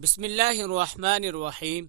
بسم اللہ الرحمن الرحیم۔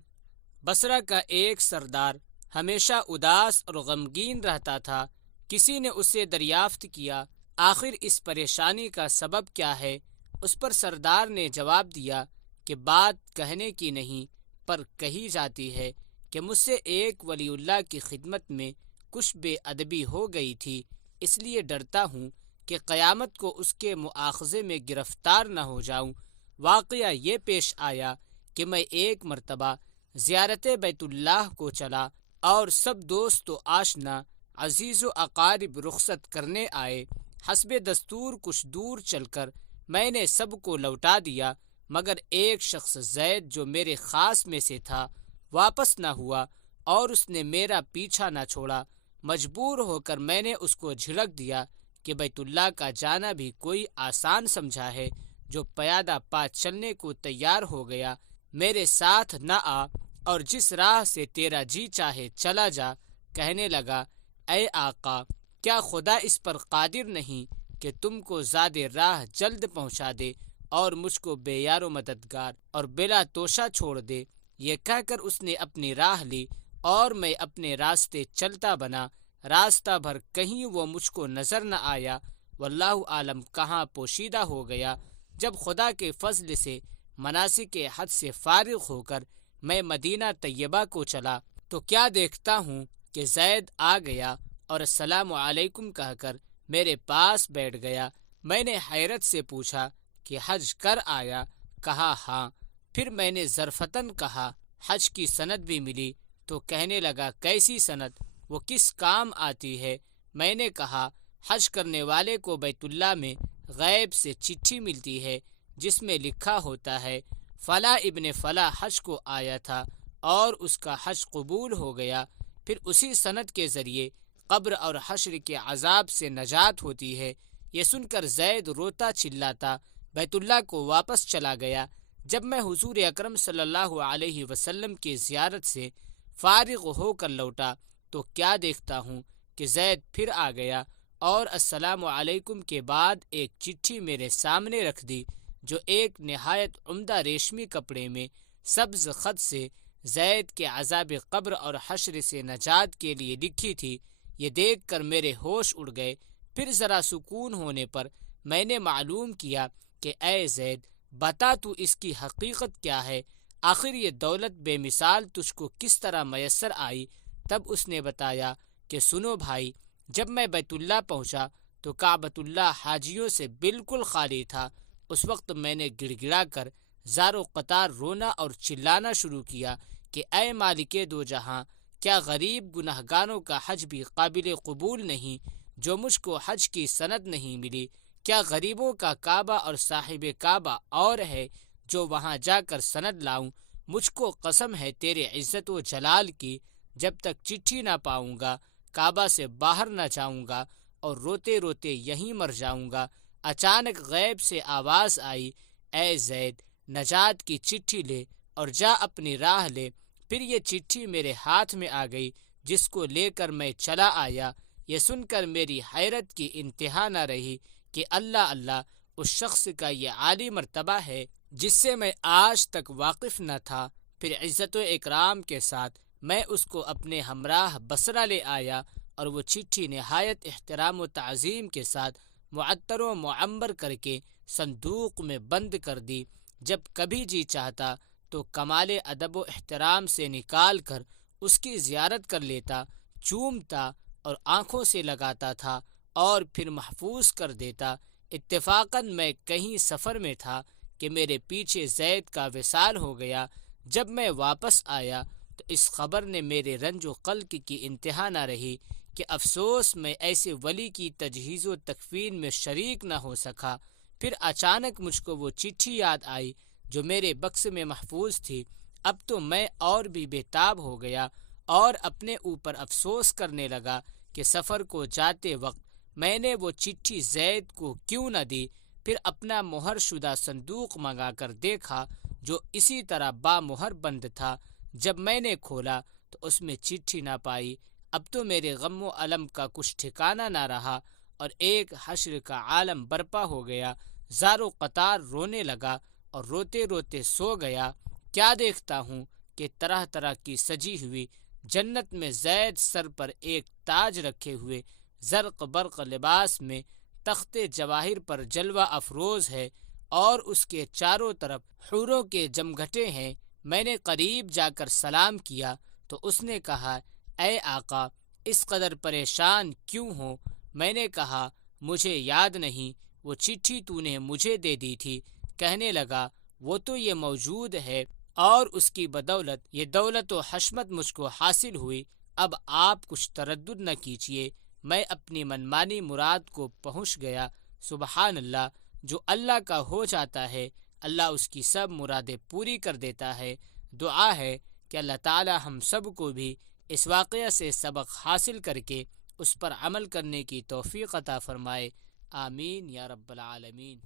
بصرہ کا ایک سردار ہمیشہ اداس اور غمگین رہتا تھا۔ کسی نے اس سے دریافت کیا، آخر اس پریشانی کا سبب کیا ہے؟ اس پر سردار نے جواب دیا کہ بات کہنے کی نہیں، پر کہی جاتی ہے کہ مجھ سے ایک ولی اللہ کی خدمت میں کچھ بے ادبی ہو گئی تھی، اس لیے ڈرتا ہوں کہ قیامت کو اس کے مؤاخذے میں گرفتار نہ ہو جاؤں۔ واقعہ یہ پیش آیا کہ میں ایک مرتبہ زیارت بیت اللہ کو چلا اور سب دوست و آشنا، عزیز و اقارب رخصت کرنے آئے۔ حسب دستور کچھ دور چل کر میں نے سب کو لوٹا دیا، مگر ایک شخص زید جو میرے خاص میں سے تھا واپس نہ ہوا اور اس نے میرا پیچھا نہ چھوڑا۔ مجبور ہو کر میں نے اس کو جھڑک دیا کہ بیت اللہ کا جانا بھی کوئی آسان سمجھا ہے، جو پیادہ پا چلنے کو تیار ہو گیا، میرے ساتھ نہ آ اور جس راہ سے تیرا جی چاہے چلا جا۔ کہنے لگا، اے آقا، کیا خدا اس پر قادر نہیں کہ تم کو زاد راہ جلد پہنچا دے اور مجھ کو بے یار و مددگار اور بلا توشہ چھوڑ دے؟ یہ کہہ کر اس نے اپنی راہ لی اور میں اپنے راستے چلتا بنا۔ راستہ بھر کہیں وہ مجھ کو نظر نہ آیا، واللہ عالم کہاں پوشیدہ ہو گیا۔ جب خدا کے فضل سے مناسک حج سے فارغ ہو کر میں مدینہ طیبہ کو چلا تو کیا دیکھتا ہوں کہ زید آ گیا اور السلام علیکم کہہ کر میرے پاس بیٹھ گیا۔ میں نے حیرت سے پوچھا کہ حج کر آیا؟ کہا ہاں۔ پھر میں نے ظرفتاً کہا، حج کی سند بھی ملی؟ تو کہنے لگا، کیسی سند؟ وہ کس کام آتی ہے؟ میں نے کہا، حج کرنے والے کو بیت اللہ میں غیب سے چٹھی ملتی ہے جس میں لکھا ہوتا ہے فلاں ابن فلاں حج کو آیا تھا اور اس کا حج قبول ہو گیا۔ پھر اسی سند کے ذریعے قبر اور حشر کے عذاب سے نجات ہوتی ہے۔ یہ سن کر زید روتا چلاتا بیت اللہ کو واپس چلا گیا۔ جب میں حضور اکرم صلی اللہ علیہ وسلم کی زیارت سے فارغ ہو کر لوٹا تو کیا دیکھتا ہوں کہ زید پھر آ گیا اور السلام علیکم کے بعد ایک چٹھی میرے سامنے رکھ دی، جو ایک نہایت عمدہ ریشمی کپڑے میں سبز خط سے زید کے عذاب قبر اور حشر سے نجات کے لیے لکھی تھی۔ یہ دیکھ کر میرے ہوش اڑ گئے۔ پھر ذرا سکون ہونے پر میں نے معلوم کیا کہ اے زید، بتا تو اس کی حقیقت کیا ہے؟ آخر یہ دولت بے مثال تجھ کو کس طرح میسر آئی؟ تب اس نے بتایا کہ سنو بھائی، جب میں بیت اللہ پہنچا تو کعبۃ اللہ حاجیوں سے بالکل خالی تھا۔ اس وقت میں نے گڑ گڑا کر زار و قطار رونا اور چلانا شروع کیا کہ اے مالک دو جہاں، کیا غریب گنہگاروں کا حج بھی قابل قبول نہیں جو مجھ کو حج کی سند نہیں ملی؟ کیا غریبوں کا کعبہ اور صاحب کعبہ اور ہے جو وہاں جا کر سند لاؤں؟ مجھ کو قسم ہے تیرے عزت و جلال کی، جب تک چٹھی نہ پاؤں گا کعبہ سے باہر نہ جاؤں گا اور روتے روتے یہیں مر جاؤں گا۔ اچانک غیب سے آواز آئی، اے زید، نجات کی چٹھی لے اور جا اپنی راہ لے۔ پھر یہ چٹھی میرے ہاتھ میں آ گئی، جس کو لے کر میں چلا آیا۔ یہ سن کر میری حیرت کی انتہا نہ رہی کہ اللہ اللہ، اس شخص کا یہ عالی مرتبہ ہے جس سے میں آج تک واقف نہ تھا۔ پھر عزت و اکرام کے ساتھ میں اس کو اپنے ہمراہ بصرہ لے آیا اور وہ چٹھی نہایت احترام و تعظیم کے ساتھ معطر و معمر کر کے صندوق میں بند کر دی۔ جب کبھی جی چاہتا تو کمال ادب و احترام سے نکال کر اس کی زیارت کر لیتا، چومتا اور آنکھوں سے لگاتا تھا اور پھر محفوظ کر دیتا۔ اتفاقاً میں کہیں سفر میں تھا کہ میرے پیچھے زید کا وصال ہو گیا۔ جب میں واپس آیا تو اس خبر نے میرے رنج و قلق کی انتہا نہ رہی کہ افسوس میں ایسے ولی کی تجہیز و تکفین میں شریک نہ ہو سکا۔ پھر اچانک مجھ کو وہ چٹھی یاد آئی جو میرے بکس میں محفوظ تھی۔ اب تو میں اور بھی بےتاب ہو گیا اور اپنے اوپر افسوس کرنے لگا کہ سفر کو جاتے وقت میں نے وہ چٹھی زید کو کیوں نہ دی۔ پھر اپنا مہر شدہ صندوق منگا کر دیکھا جو اسی طرح با مہر بند تھا۔ جب میں نے کھولا تو اس میں چٹھی نہ پائی۔ اب تو میرے غم و الم کا کچھ ٹھکانہ نہ رہا اور ایک حشر کا عالم برپا ہو گیا۔ زار و قطار رونے لگا اور روتے روتے سو گیا، کیا دیکھتا ہوں کہ طرح طرح کی سجی ہوئی جنت میں زید سر پر ایک تاج رکھے ہوئے زرق برق لباس میں تخت جواہر پر جلوہ افروز ہے، اور اس کے چاروں طرف حوروں کے جمگھٹے ہیں۔ میں نے قریب جا کر سلام کیا تو اس نے کہا، اے آقا، اس قدر پریشان کیوں ہو؟ میں نے کہا، مجھے یاد نہیں، وہ چٹھی تو نے مجھے دے دی تھی۔ کہنے لگا، وہ تو یہ موجود ہے، اور اس کی بدولت یہ دولت و حشمت مجھ کو حاصل ہوئی۔ اب آپ کچھ تردد نہ کیجیے، میں اپنی منمانی مراد کو پہنچ گیا۔ سبحان اللہ، جو اللہ کا ہو جاتا ہے اللہ اس کی سب مرادیں پوری کر دیتا ہے۔ دعا ہے کہ اللہ تعالی ہم سب کو بھی اس واقعہ سے سبق حاصل کر کے اس پر عمل کرنے کی توفیق عطا فرمائے۔ آمین یا رب العالمین۔